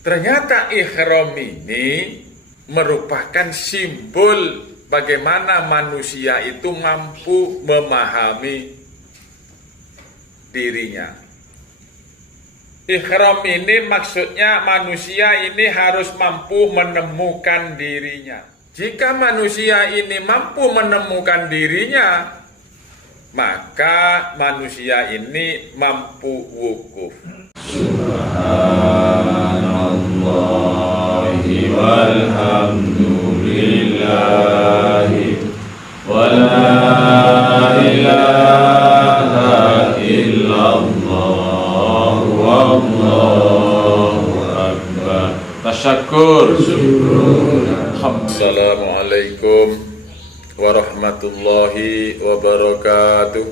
Ternyata ihram ini merupakan simbol bagaimana manusia itu mampu memahami dirinya. Ihram ini maksudnya manusia ini harus mampu menemukan dirinya. Jika manusia ini mampu menemukan dirinya, maka manusia ini mampu wukuf. Subhanallahi walhamdulillahi wa la ilaha illallah wallahu akbar. Tasyakur. Assalamualaikum warahmatullahi wabarakatuh.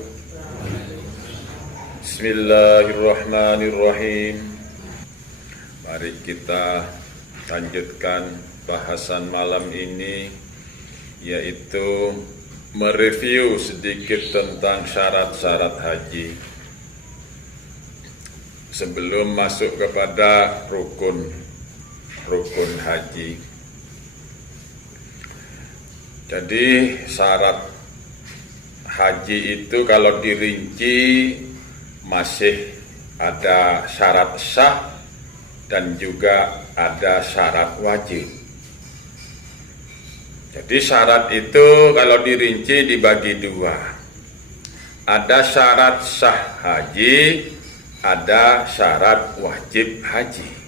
Bismillahirrahmanirrahim. Mari kita lanjutkan bahasan malam ini, yaitu mereview sedikit tentang syarat-syarat haji sebelum masuk kepada rukun haji. Jadi syarat haji itu kalau dirinci masih ada syarat sah dan juga ada syarat wajib. Jadi syarat itu kalau dirinci dibagi dua. Ada syarat sah haji, ada syarat wajib haji.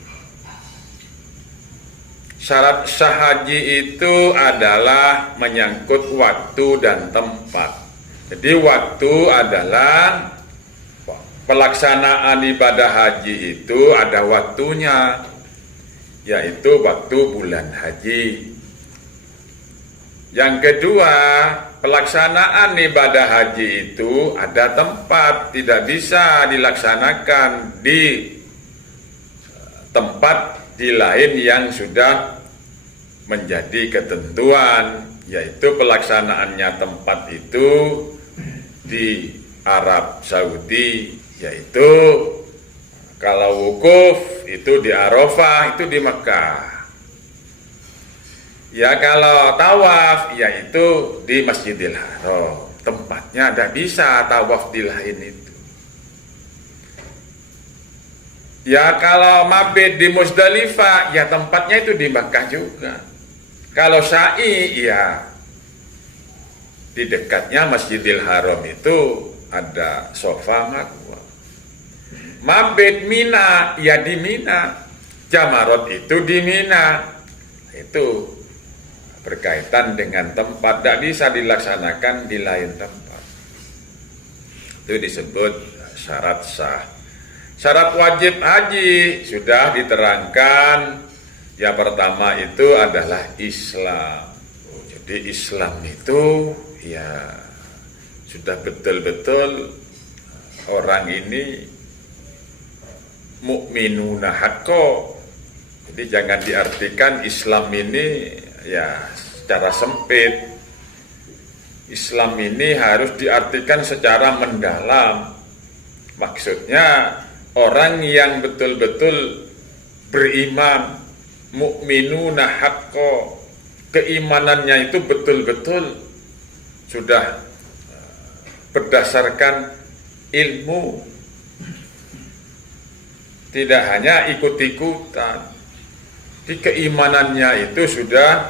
Syarat sah haji itu adalah menyangkut waktu dan tempat. Jadi waktu adalah pelaksanaan ibadah haji itu ada waktunya, yaitu waktu bulan haji. Yang kedua, pelaksanaan ibadah haji itu ada tempat, tidak bisa dilaksanakan di tempat di lain yang sudah menjadi ketentuan, yaitu pelaksanaannya tempat itu di Arab Saudi, yaitu kalau wukuf itu di Arafah, itu di Mekah. Ya kalau tawaf yaitu di Masjidil Haram. Tempatnya tidak bisa tawaf di lain itu. Ya kalau mabit di Muzdalifah, ya tempatnya itu di Mekah juga. Kalau sa'i, ya di dekatnya Masjidil Haram itu ada Safa Marwah. Mabit Mina, ya di Mina. Jamarot itu di Mina. Itu berkaitan dengan tempat, tidak bisa dilaksanakan di lain tempat. Itu disebut syarat sah. Syarat wajib haji sudah diterangkan. Yang pertama itu adalah Islam. Jadi Islam itu ya sudah betul-betul orang ini mukminuna haqqo. Jadi jangan diartikan Islam ini ya secara sempit. Islam ini harus diartikan secara mendalam. Maksudnya orang yang betul-betul beriman, mukminuna haqqo, keimanannya itu betul-betul sudah berdasarkan ilmu, tidak hanya ikut-ikutan. Di keimanannya itu sudah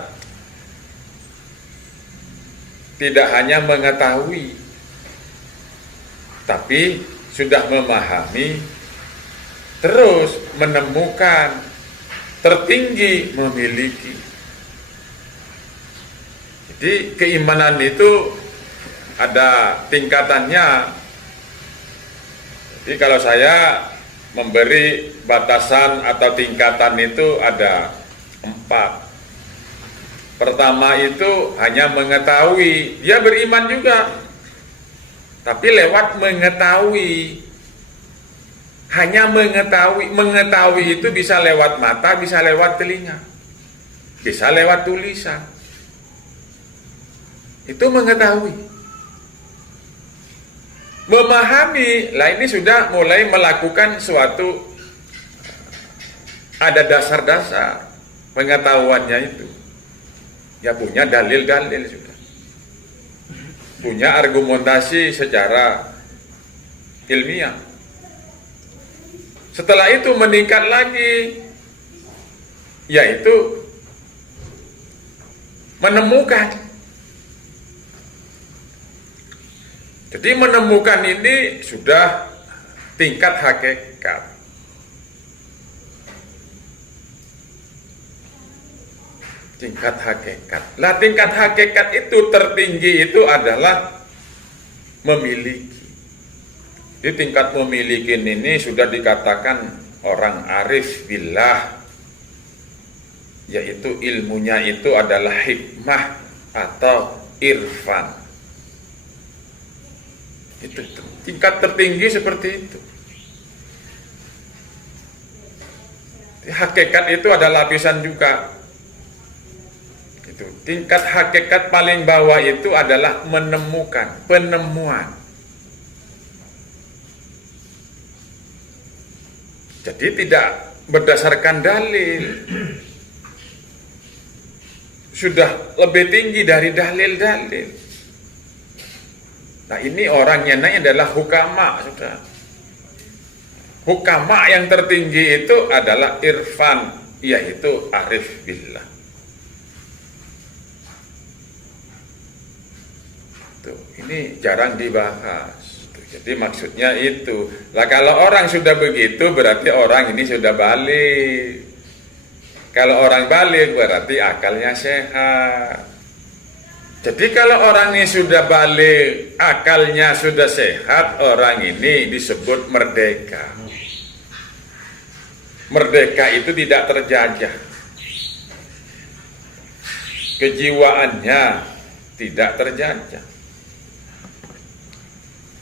tidak hanya mengetahui, tapi sudah memahami, terus menemukan, tertinggi memiliki. Jadi keimanan itu ada tingkatannya. Jadi kalau saya memberi batasan atau tingkatan itu ada 4. Pertama itu hanya mengetahui, dia beriman juga, tapi lewat mengetahui. Hanya mengetahui itu bisa lewat mata, bisa lewat telinga, bisa lewat tulisan. Itu mengetahui. Memahami, lah ini sudah mulai melakukan suatu ada dasar-dasar pengetahuannya itu. Ya punya dalil-dalil sudah. Punya argumentasi secara ilmiah. Setelah itu meningkat lagi, yaitu menemukan. Jadi menemukan ini sudah tingkat hakikat. Tingkat hakikat. Lah tingkat hakikat itu tertinggi itu adalah memiliki. Di tingkat memiliki ini sudah dikatakan orang arif billah, yaitu ilmunya itu adalah hikmah atau irfan. Itu tingkat tertinggi seperti itu. Hakikat itu ada lapisan juga. Itu tingkat hakikat paling bawah itu adalah menemukan, penemuan. Jadi tidak berdasarkan dalil. Sudah lebih tinggi dari dalil-dalil. Nah ini orangnya naik adalah hukama, sudah. Hukama yang tertinggi itu adalah irfan, yaitu arif billah. Tuh, ini jarang dibahas. Tuh, jadi maksudnya itu. Lah kalau orang sudah begitu berarti orang ini sudah balik. Kalau orang balik berarti akalnya sehat. Jadi kalau orang ini sudah balik, akalnya sudah sehat, orang ini disebut merdeka. Merdeka itu tidak terjajah. Kejiwaannya tidak terjajah.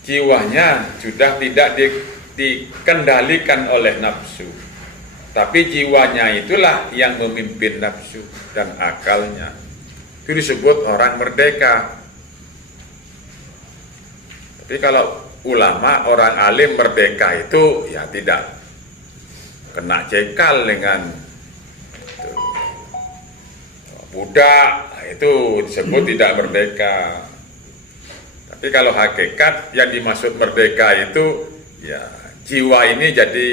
Jiwanya sudah tidak dikendalikan oleh nafsu. Tapi jiwanya itulah yang memimpin nafsu dan akalnya. Itu disebut orang merdeka. Tapi kalau ulama, orang alim merdeka itu ya tidak kena cekal dengan itu. Budak, itu disebut tidak merdeka. Tapi kalau hakikat yang dimaksud merdeka itu ya jiwa ini jadi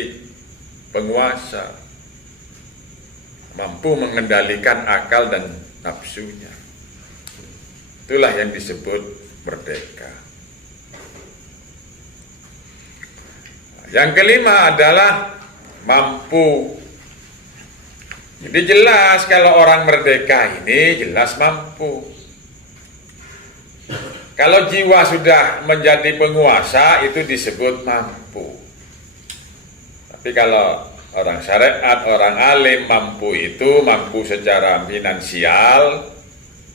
penguasa, mampu mengendalikan akal dan nafsunya. Itulah yang disebut merdeka. Yang kelima adalah mampu. Jadi jelas kalau orang merdeka ini jelas mampu. Kalau jiwa sudah menjadi penguasa itu disebut mampu. Tapi kalau orang syariat, orang alim mampu itu mampu secara finansial,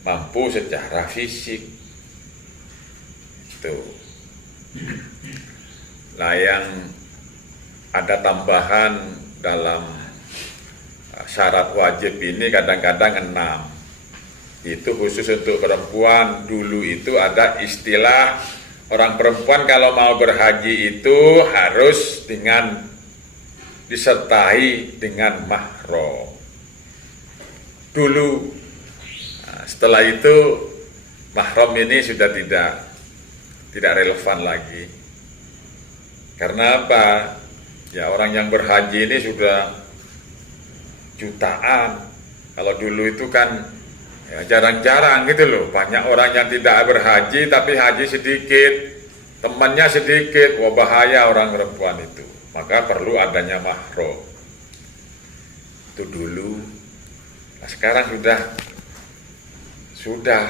mampu secara fisik. Itu. Nah yang ada tambahan dalam syarat wajib ini kadang-kadang 6. Itu khusus untuk perempuan. Dulu itu ada istilah orang perempuan kalau mau berhaji itu harus disertai dengan mahram. Dulu. Nah, setelah itu mahram ini sudah tidak relevan lagi. Karena apa? Ya orang yang berhaji ini sudah jutaan. Kalau dulu itu kan ya jarang-jarang gitu loh. Banyak orang yang tidak berhaji tapi haji sedikit, temannya sedikit. Wah bahaya orang perempuan itu. Maka perlu adanya mahram. Itu dulu. Nah, sekarang sudah.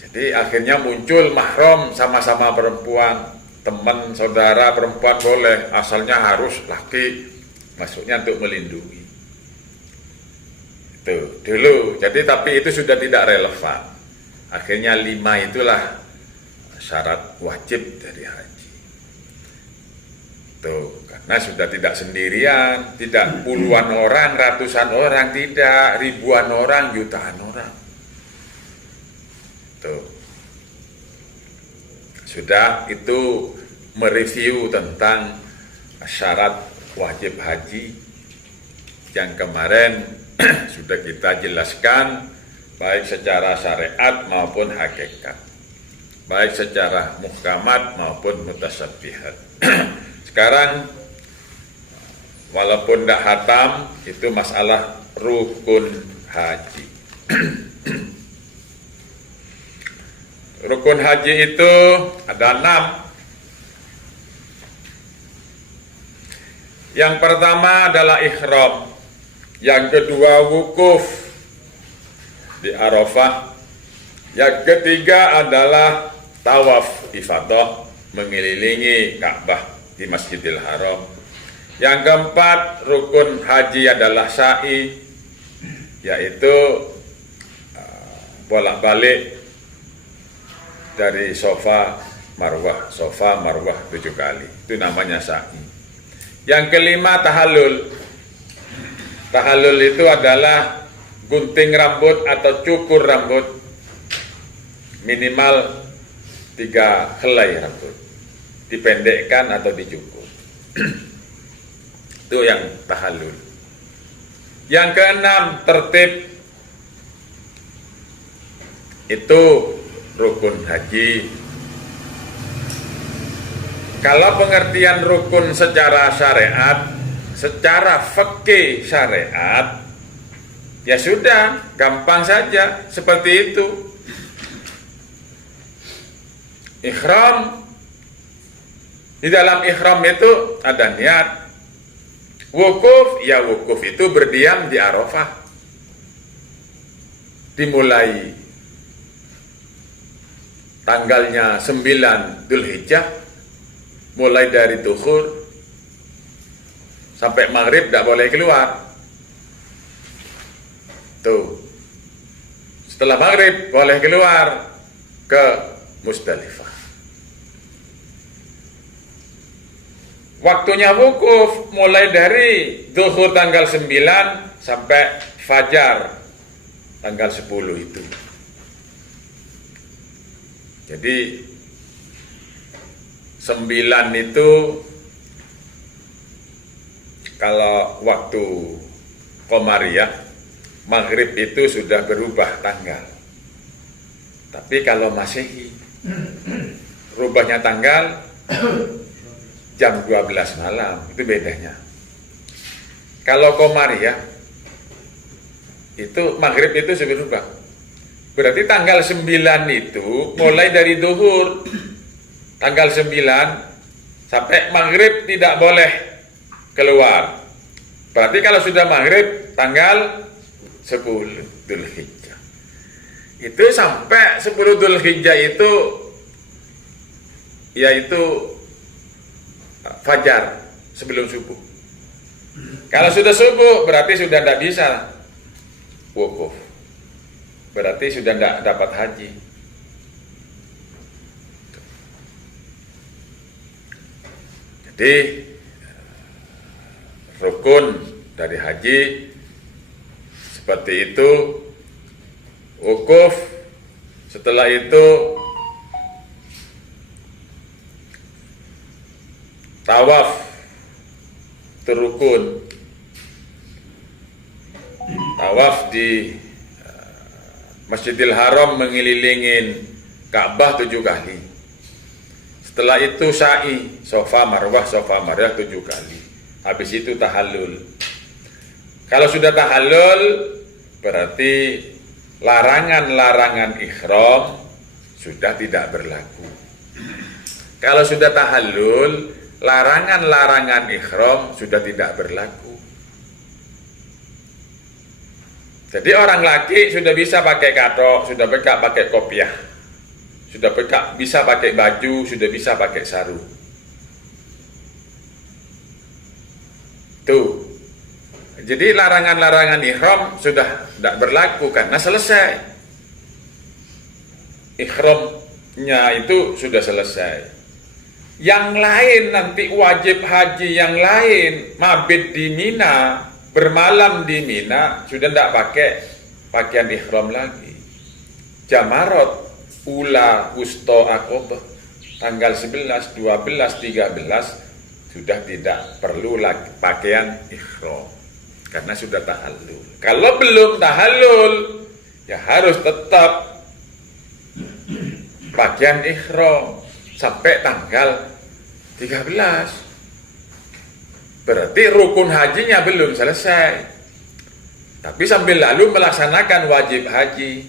Jadi akhirnya muncul mahram sama-sama perempuan. Teman saudara perempuan boleh, asalnya harus laki. Maksudnya untuk melindungi. Itu dulu. Jadi tapi itu sudah tidak relevan. Akhirnya 5 itulah syarat wajib dari haji. Tuh, karena sudah tidak sendirian, tidak puluhan orang, ratusan orang, tidak ribuan orang, jutaan orang. Tuh. Sudah itu mereview tentang syarat wajib haji. yang kemarin sudah kita jelaskan, baik secara syariat maupun hakikat, baik secara muhkamat maupun mutasyabihat. Sekarang walaupun tidak hatam, itu masalah rukun haji. Rukun haji itu ada 6. Yang pertama adalah ihram, yang kedua wukuf di Arafah, yang ketiga adalah tawaf ifadah mengelilingi Ka'bah di Masjidil Haram, yang keempat rukun haji adalah sa'i, yaitu bolak-balik dari Safa Marwah 7 kali, itu namanya sa'i. Yang kelima tahallul. Tahallul itu adalah gunting rambut atau cukur rambut minimal 3 helai rambut, dipendekkan atau dicukur. Itu yang tahallul. Yang keenam tertib, itu rukun haji. Kalau pengertian rukun secara syariat, secara fikih syariat, ya sudah, gampang saja seperti itu. Ihram, di dalam ihram itu ada niat. Wukuf, ya wukuf itu berdiam di Arafah. Dimulai tanggalnya 9 Dzulhijjah, mulai dari zuhur sampai maghrib tidak boleh keluar. Tuh. Setelah maghrib boleh keluar ke Musdalifah. Waktunya wukuf mulai dari zuhur tanggal 9 sampai fajar tanggal 10 itu. Jadi 9 itu kalau waktu Qamariyah, maghrib itu sudah berubah tanggal. Tapi kalau Masehi, rubahnya tanggal jam 12 malam, itu bedanya. Kalau Qamariyah, itu maghrib itu sudah berubah. Berarti tanggal 9 itu mulai dari zuhur, tanggal 9 sampai maghrib tidak boleh keluar. Berarti kalau sudah maghrib tanggal 10 Dzulhijjah, itu sampai 10 Dzulhijjah itu yaitu fajar sebelum subuh. Kalau sudah subuh berarti sudah tidak bisa wukuf, berarti sudah tidak dapat haji. Jadi rukun dari haji seperti itu. Wukuf, setelah itu tawaf, itu rukun. Tawaf di Masjidil Haram mengelilingin Ka'bah 7 kali. Setelah itu sa'i, Safa Marwah 7 kali. Habis itu tahallul. Kalau sudah tahallul, berarti larangan-larangan ihram sudah tidak berlaku. Kalau sudah tahallul, larangan-larangan ihram sudah tidak berlaku. Jadi orang laki sudah bisa pakai katok, sudah pakai kopiah, sudah bisa pakai baju, sudah bisa pakai sarung. Tuh. Jadi larangan-larangan ihram sudah tidak berlaku karena selesai. Ihramnya itu sudah selesai. Yang lain nanti wajib haji yang lain, mabit di Mina, bermalam di Mina, sudah tidak pakai pakaian ihram lagi. Jamarot, Ula, Wusto, Aqobah, tanggal 11, 12, 13 sudah tidak perlu lagi pakaian ihram. karena sudah tahallul. Kalau belum tahallul, ya harus tetap bagian ihram sampai tanggal 13. Berarti rukun hajinya belum selesai. Tapi sambil lalu melaksanakan wajib haji.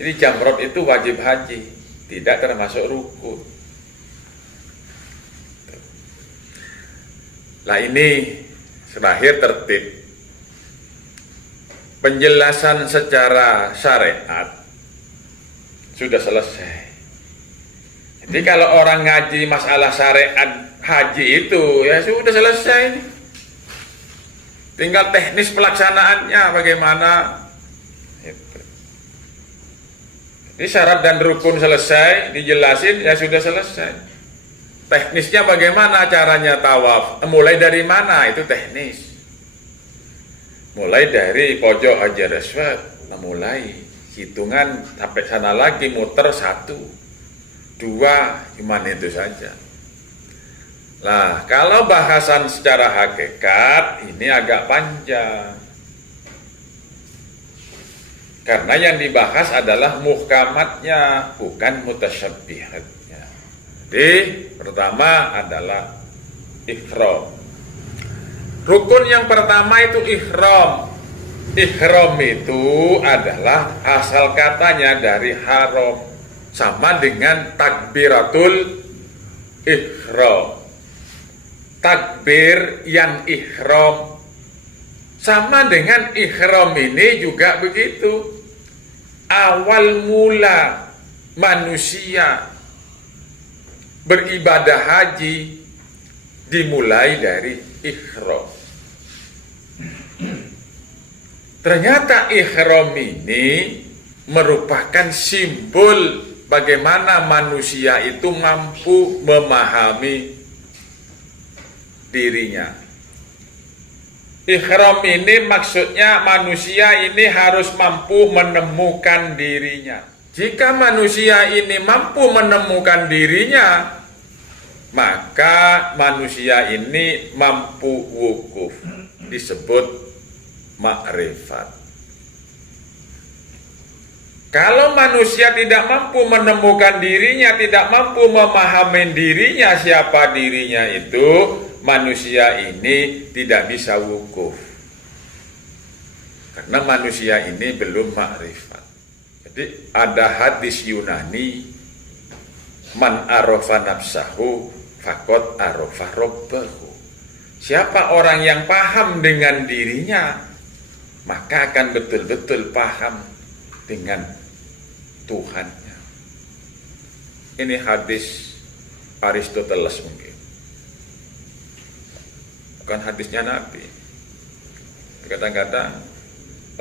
Jadi jamrot itu wajib haji, tidak termasuk rukun. Nah ini terakhir tertib penjelasan secara syariat sudah selesai. Jadi kalau orang ngaji masalah syariat haji itu ya sudah selesai. Tinggal teknis pelaksanaannya bagaimana. Ini syarat dan rukun selesai, dijelasin ya sudah selesai. Teknisnya bagaimana caranya tawaf? Mulai dari mana? Itu teknis. Mulai dari pojok Hajar Aswad, mulai hitungan sampai sana lagi muter 1, 2, cuman itu saja. Nah, kalau bahasan secara hakikat ini agak panjang. Karena yang dibahas adalah muhkamatnya, bukan mutasyabbihatnya. Jadi, pertama adalah ihram. Rukun yang pertama itu ihram. Ihram itu adalah asal katanya dari haram, sama dengan takbiratul ihram. Takbir yang ihram sama dengan ihram ini juga begitu. Awal mula manusia beribadah haji dimulai dari ihram. Ternyata ihram ini merupakan simbol bagaimana manusia itu mampu memahami dirinya. Ihram ini maksudnya manusia ini harus mampu menemukan dirinya. Jika manusia ini mampu menemukan dirinya, maka manusia ini mampu wukuf, disebut makrifat. Kalau manusia tidak mampu menemukan dirinya, tidak mampu memahami dirinya, siapa dirinya itu, manusia ini tidak bisa wukuf. Karena manusia ini belum makrifat. Jadi ada hadis Yunani, man arafa nafsahu faqad arafa rabbahu. Siapa orang yang paham dengan dirinya, maka akan betul-betul paham dengan Tuhannya. Ini hadis Aristoteles mungkin, bukan hadisnya Nabi. Kadang-kadang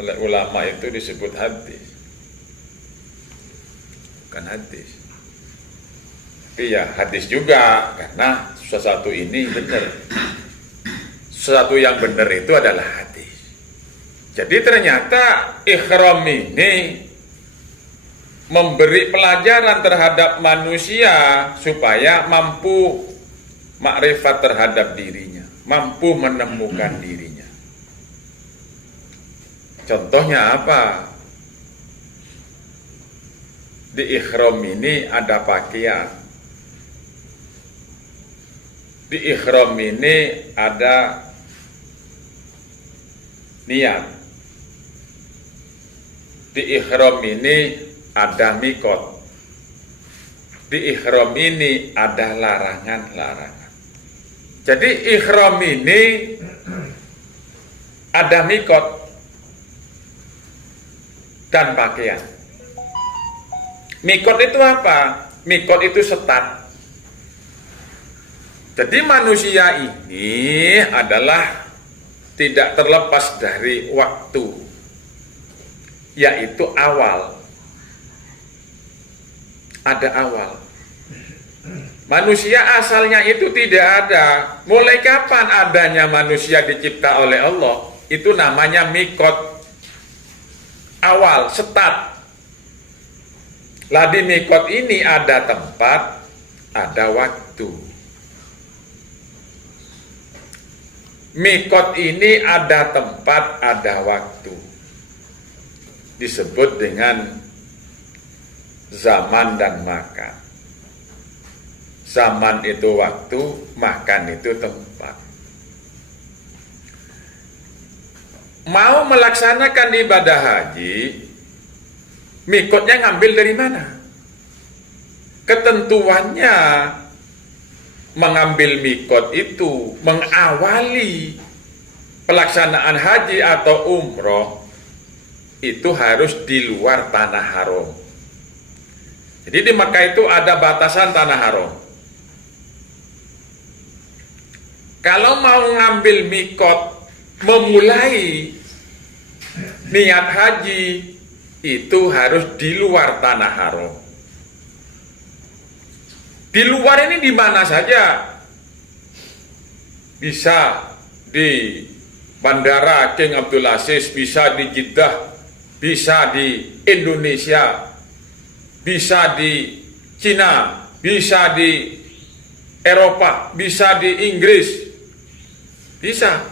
oleh ulama itu disebut hadis, bukan hadis. Tapi ya hadis juga, karena sesuatu ini benar. Sesuatu yang benar itu adalah hadis. Jadi ternyata ihram ini memberi pelajaran terhadap manusia supaya mampu makrifat terhadap dirinya, mampu menemukan dirinya. Contohnya apa? Di ihram ini ada pakaian. Di ihram ini ada niat. Di ihram ini ada mikot. Di ihram ini ada larangan-larangan. Jadi ihram ini ada mikot dan pakaian. Mikot itu apa? Mikot itu setat. Jadi manusia ini adalah tidak terlepas dari waktu, yaitu awal. Ada awal. Manusia asalnya itu tidak ada. Mulai kapan adanya manusia dicipta oleh Allah? Itu namanya mikot. Awal, setat. Lah di mikot ini ada tempat, ada waktu. Mikot ini ada tempat, ada waktu. Disebut dengan zaman dan makan. Zaman itu waktu, makan itu tempat. Mau melaksanakan ibadah haji, mikotnya ngambil dari mana? Ketentuannya mengambil mikot itu mengawali pelaksanaan haji atau umroh itu harus di luar tanah haram. Jadi di Makkah itu ada batasan tanah haram. Kalau mau ngambil mikot, memulai niat haji itu harus di luar tanah haram. Di luar ini di mana saja, bisa di Bandara King Abdul Aziz, bisa di Jeddah, bisa di Indonesia, bisa di Cina, bisa di Eropa, bisa di Inggris, bisa.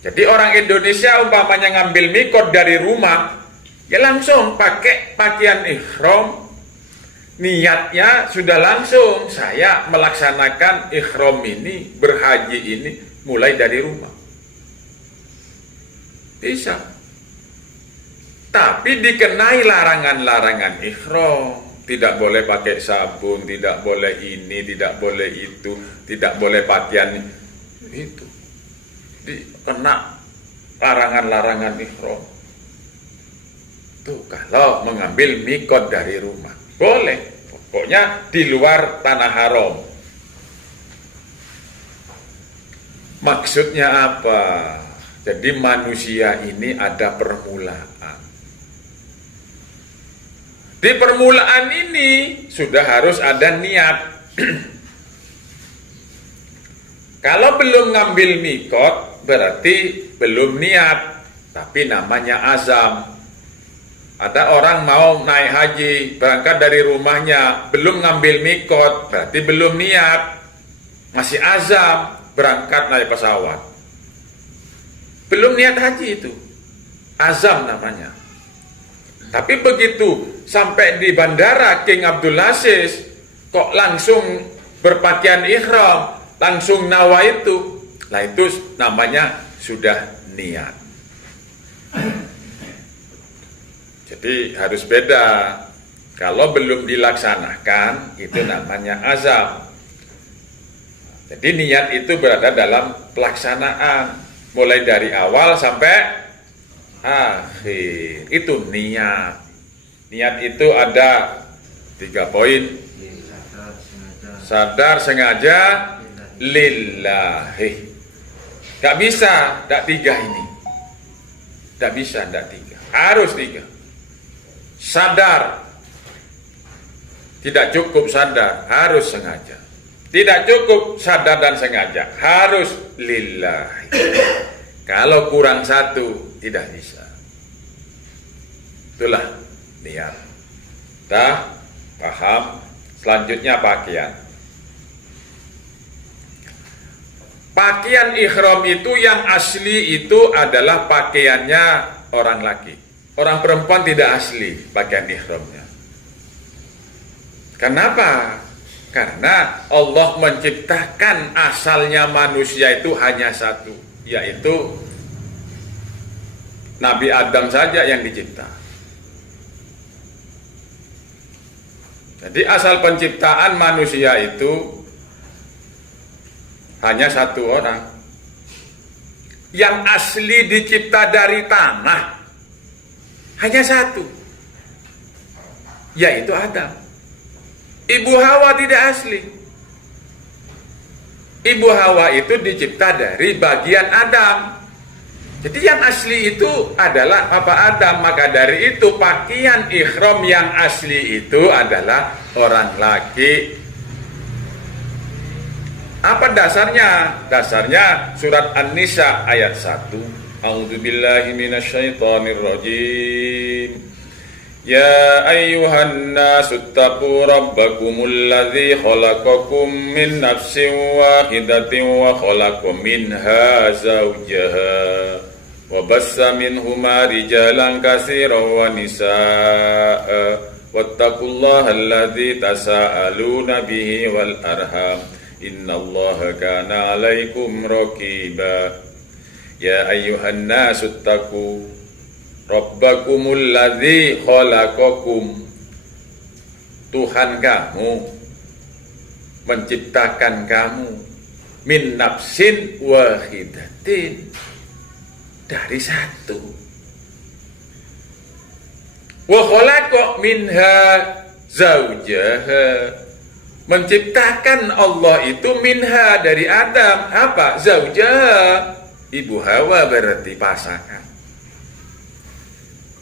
Jadi orang Indonesia umpamanya ngambil mikot dari rumah, ya langsung pakai pakaian ihram. Niatnya sudah langsung, saya melaksanakan ihram ini, berhaji ini mulai dari rumah. Bisa. Tapi dikenai larangan-larangan ihram. Tidak boleh pakai sabun, tidak boleh ini, tidak boleh itu, tidak boleh pakaian itu. Kena larangan-larangan ihram. Tuh kalau mengambil mikot dari rumah. Boleh, pokoknya di luar tanah haram. Maksudnya apa? Jadi manusia ini ada permulaan. Di permulaan ini sudah harus ada niat. Kalau belum ngambil mikot, berarti belum niat, tapi namanya azam. Ada orang mau naik haji, berangkat dari rumahnya, belum ngambil mikot, berarti belum niat. Masih azam, berangkat naik pesawat. Belum niat haji itu. Azam namanya. Tapi begitu sampai di Bandara King Abdul Aziz, kok langsung berpakaian ihram, langsung nawa itu. Nah itu namanya sudah niat. Jadi harus beda. Kalau belum dilaksanakan, itu namanya azam. Jadi niat itu berada dalam pelaksanaan. Mulai dari awal sampai akhir. Itu niat. Niat itu ada 3 poin. Sadar, sengaja, lillahi. Gak bisa, gak 3 ini. Gak bisa, gak 3. Harus 3. Sadar, tidak cukup sadar, harus sengaja. Tidak cukup sadar dan sengaja, harus lillahi. Kalau kurang 1, tidak bisa. Itulah niat. Dah paham? Selanjutnya pakaian. Pakaian ihram itu yang asli itu adalah pakaiannya orang laki. Orang perempuan tidak asli pakaian ihramnya. Kenapa? Karena Allah menciptakan asalnya manusia itu hanya 1, yaitu Nabi Adam saja yang dicipta. Jadi asal penciptaan manusia itu hanya 1 orang. Yang asli dicipta dari tanah hanya 1, yaitu Adam. Ibu Hawa tidak asli. Ibu Hawa itu dicipta dari bagian Adam. Jadi yang asli itu adalah apa? Adam. Maka dari itu pakaian ihram yang asli itu adalah orang laki. Apa dasarnya? Dasarnya surat An-Nisa ayat 1. A'udzubillahi minasyaitonirrajim. Ya ayyuhan nasu taqu rabbakumul ladzi khalaqakum min nafsin wahidatin wa khalaqa minha zawjaha wa bassa minhuma rijalan katsiran wa nisaa'a wattaqullaha alladzi tasaaluna bihi wal arham innallaha kana 'alaikum raqiba. Ya ayyuhan nasu taqu Rabbakumul ladzi khalaqakum, Tuhan kamu menciptakan kamu min nafsin wahidatin, dari satu, wa khalaqa minha zaujaha, menciptakan Allah itu minha dari Adam, apa? Zaujaha, ibu Hawa, berarti pasangan.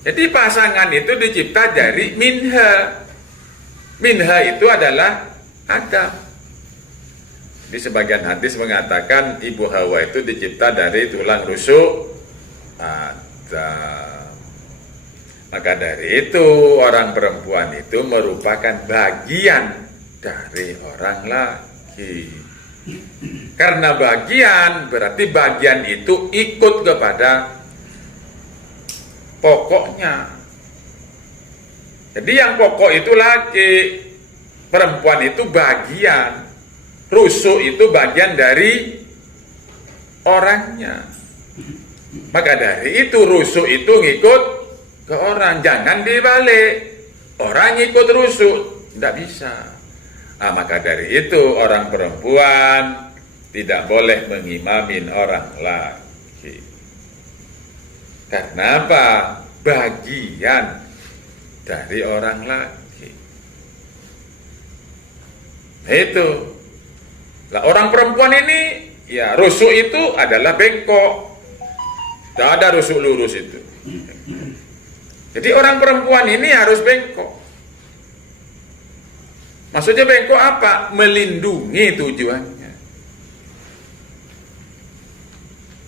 Jadi pasangan itu dicipta dari minha. Minha itu adalah Adam. Di sebagian hadis mengatakan ibu Hawa itu dicipta dari tulang rusuk Adam. Maka dari itu orang perempuan itu merupakan bagian dari orang laki. Karena bagian berarti bagian itu ikut kepada pokoknya. Jadi yang pokok itu laki, perempuan itu bagian, rusuk itu bagian dari orangnya. Maka dari itu rusuk itu ngikut ke orang, jangan dibalik. Orang ngikut rusuk, tidak bisa. Maka dari itu orang perempuan tidak boleh mengimamin orang laki. Karena apa? Bagian dari orang laki. Itu. Lah orang perempuan ini, ya rusuk itu adalah bengkok. Tidak ada rusuk lurus itu. Jadi orang perempuan ini harus bengkok. Maksudnya bengkok apa? Melindungi tujuannya.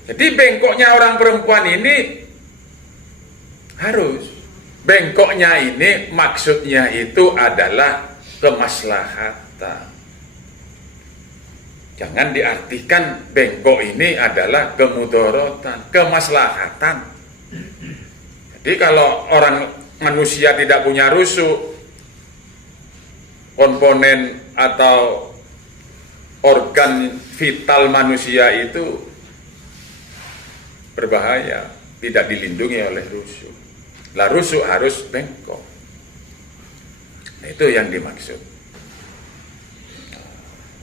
Jadi bengkoknya orang perempuan ini harus, bengkoknya ini maksudnya itu adalah kemaslahatan. Jangan diartikan bengkok ini adalah kemudorotan, kemaslahatan. Jadi kalau orang manusia tidak punya rusuk, komponen atau organ vital manusia itu berbahaya, tidak dilindungi oleh rusuk. Lah rusuk harus bengkok. Nah, itu yang dimaksud.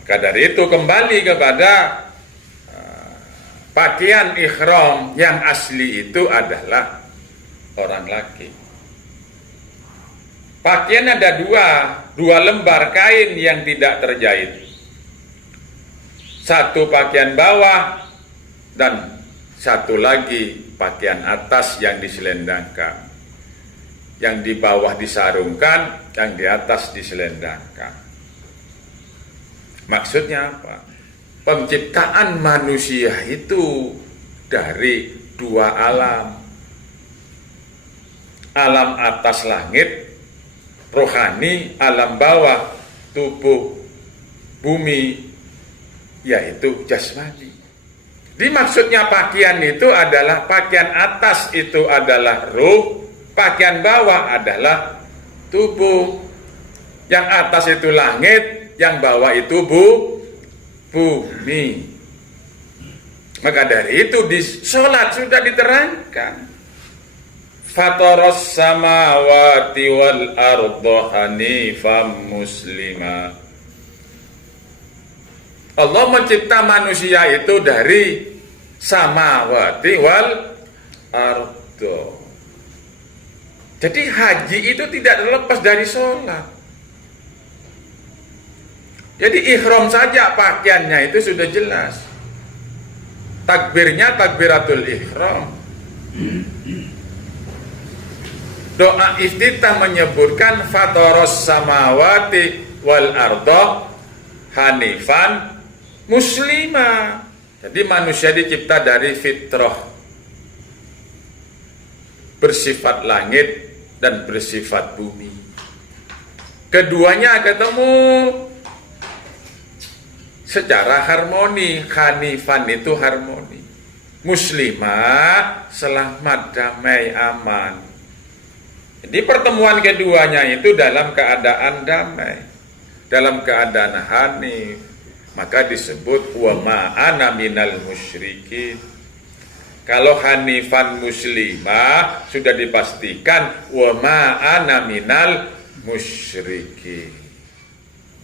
Maka dari itu kembali kepada pakaian ihram yang asli itu adalah orang laki. Pakaian ada dua lembar kain yang tidak terjahit. Satu pakaian bawah dan satu lagi pakaian atas yang diselendangkan. Yang di bawah disarungkan, yang di atas diselendangkan. Maksudnya apa? Penciptaan manusia itu dari dua alam. Alam atas langit, rohani, alam bawah, tubuh, bumi, yaitu jasmani. Jadi maksudnya pakaian itu adalah, pakaian atas itu adalah ruh, pakaian bawah adalah tubuh. Yang atas itu langit, yang bawah itu bumi. Maka dari itu di sholat sudah diterangkan. Fataras samawati wal arda hanifam muslima. Allah mencipta manusia itu dari samawati wal arda. Jadi haji itu tidak terlepas dari sholat. Jadi ihram saja pakaiannya itu sudah jelas. Takbirnya takbiratul ihram. Doa iftitah menyebutkan fataros samawati wal arda hanifan muslima. Jadi manusia dicipta dari fitrah, bersifat langit dan bersifat bumi. Keduanya ketemu secara harmoni. Hanifan itu harmoni. Muslimah selamat, damai, aman. Jadi pertemuan keduanya itu dalam keadaan damai, dalam keadaan hanif. Maka disebut wa ma'ana minal musyrikin. Kalau hanifan muslimah sudah dipastikan wa ma'ana minal musyrikin.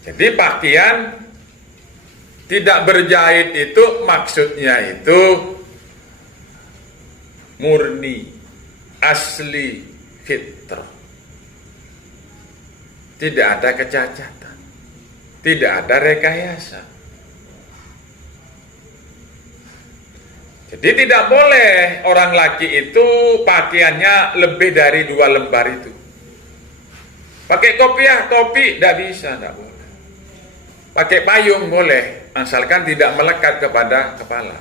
Jadi pakaian tidak berjahit itu maksudnya itu murni, asli, fitrah. Tidak ada kecacatan, tidak ada rekayasa. Jadi tidak boleh orang laki itu pakaiannya lebih dari 2 lembar itu. Pakai kopiah, topi, tidak bisa, tidak boleh. Pakai payung boleh, asalkan tidak melekat kepada kepala.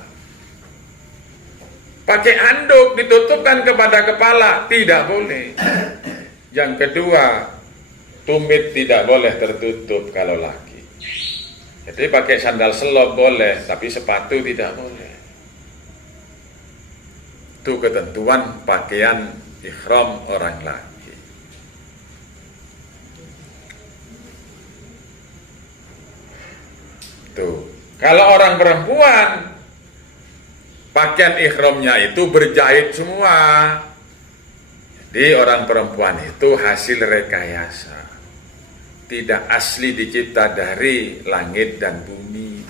Pakai anduk ditutupkan kepada kepala, tidak boleh. Yang kedua, tumit tidak boleh tertutup kalau laki. Jadi pakai sandal selop boleh, tapi sepatu tidak boleh. Itu ketentuan pakaian ihram orang laki. Tuh, kalau orang perempuan pakaian ihramnya itu berjahit semua. Jadi orang perempuan itu hasil rekayasa. Tidak asli dicipta dari langit dan bumi.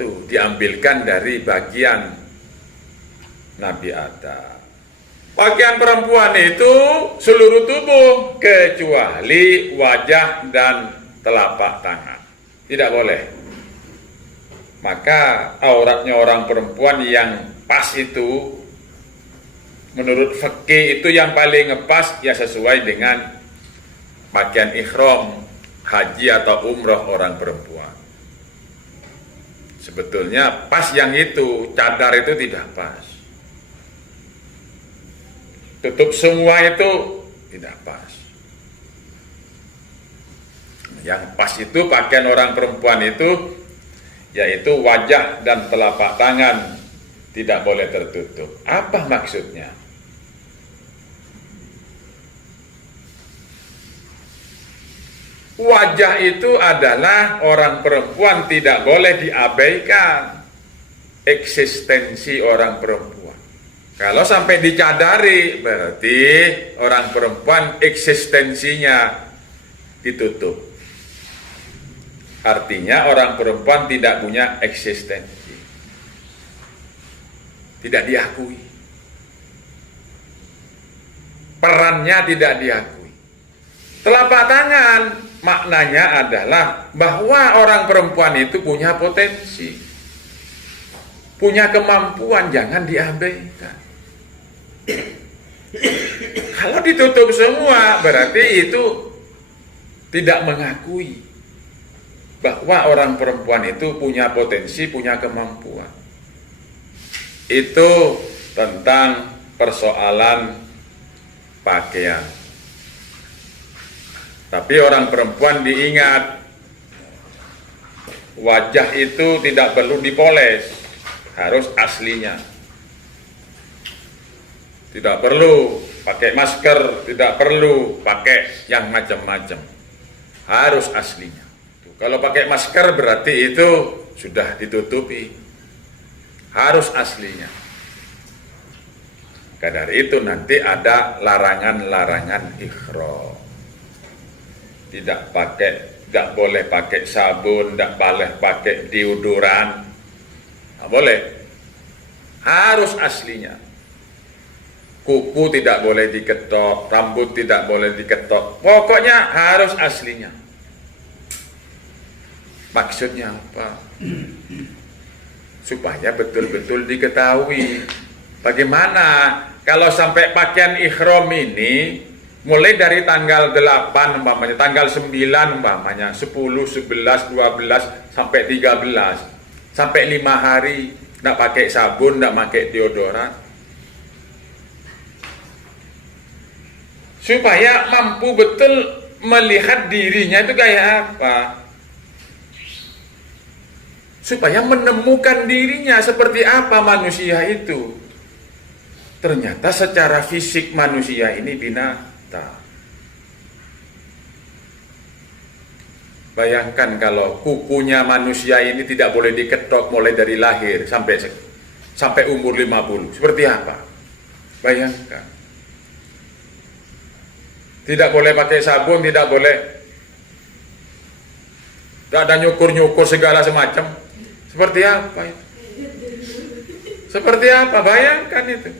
Tuh, diambilkan dari bagian Nabi Adam. Pakaian perempuan itu seluruh tubuh kecuali wajah dan telapak tangan. Tidak boleh. Maka auratnya orang perempuan yang pas itu menurut fikih itu yang paling ngepas ya sesuai dengan pakaian ihram haji atau umroh orang perempuan. Sebetulnya pas yang itu, cadar itu tidak pas. Tutup semua itu tidak pas. Yang pas itu pakaian orang perempuan itu yaitu wajah dan telapak tangan tidak boleh tertutup. Apa maksudnya? Wajah itu adalah orang perempuan tidak boleh diabaikan eksistensi orang perempuan. Kalau sampai dicadari, berarti orang perempuan eksistensinya ditutup. Artinya orang perempuan tidak punya eksistensi. Tidak diakui. Perannya tidak diakui. Telapak tangan maknanya adalah bahwa orang perempuan itu punya potensi. Punya kemampuan, jangan diabaikan. Kalau ditutup semua berarti itu tidak mengakui bahwa orang perempuan itu punya potensi, punya kemampuan. Itu tentang persoalan pakaian. Tapi orang perempuan diingat, wajah itu tidak perlu dipoles, harus aslinya. Tidak perlu pakai masker, tidak perlu pakai yang macam-macam. Harus aslinya. Kalau pakai masker berarti itu sudah ditutupi. Harus aslinya. Maka dari itu nanti ada larangan-larangan ihram. Tidak boleh pakai sabun, tidak boleh pakai deodoran. Tidak boleh. Harus aslinya. Kuku tidak boleh diketok, rambut tidak boleh diketok. Pokoknya harus aslinya. Maksudnya apa? Supaya betul-betul diketahui. Bagaimana kalau sampai pakaian ihram ini mulai dari tanggal 8 umpamanya, tanggal 9 umpamanya, 10, 11, 12 sampai 13, sampai 5 hari tidak pakai sabun, tidak pakai deodoran. supaya mampu betul melihat dirinya itu kayak apa, supaya menemukan dirinya seperti apa manusia itu. Ternyata secara fisik manusia ini binatang. Bayangkan kalau kukunya manusia ini tidak boleh diketok mulai dari lahir sampai umur 50. Seperti apa? Bayangkan. Tidak boleh pakai sabun, tidak ada nyukur-nyukur segala semacam. Seperti apa itu? Seperti apa? Bayangkan itu.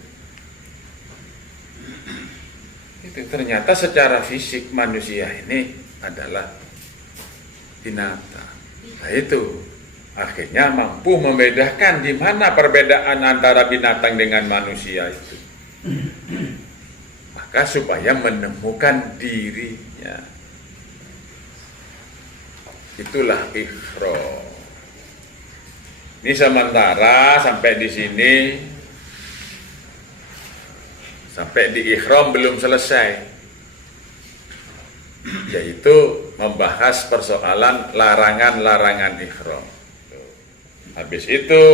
Itu ternyata secara fisik manusia ini adalah binatang. Nah itu akhirnya mampu membedakan di mana perbedaan antara binatang dengan manusia itu. Maka supaya menemukan dirinya. Itulah ikhram. Ini sementara sampai di sini, sampai di ikhram belum selesai. Yaitu membahas persoalan larangan-larangan ikhram. Habis itu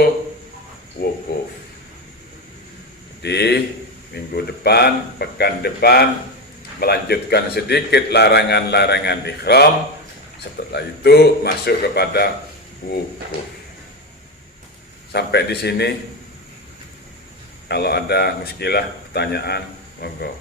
wukuf. Di minggu depan, pekan depan melanjutkan sedikit larangan-larangan ikhram. Setelah itu masuk kepada wukuf. Sampai di sini. Kalau ada muskilah, pertanyaan, monggo.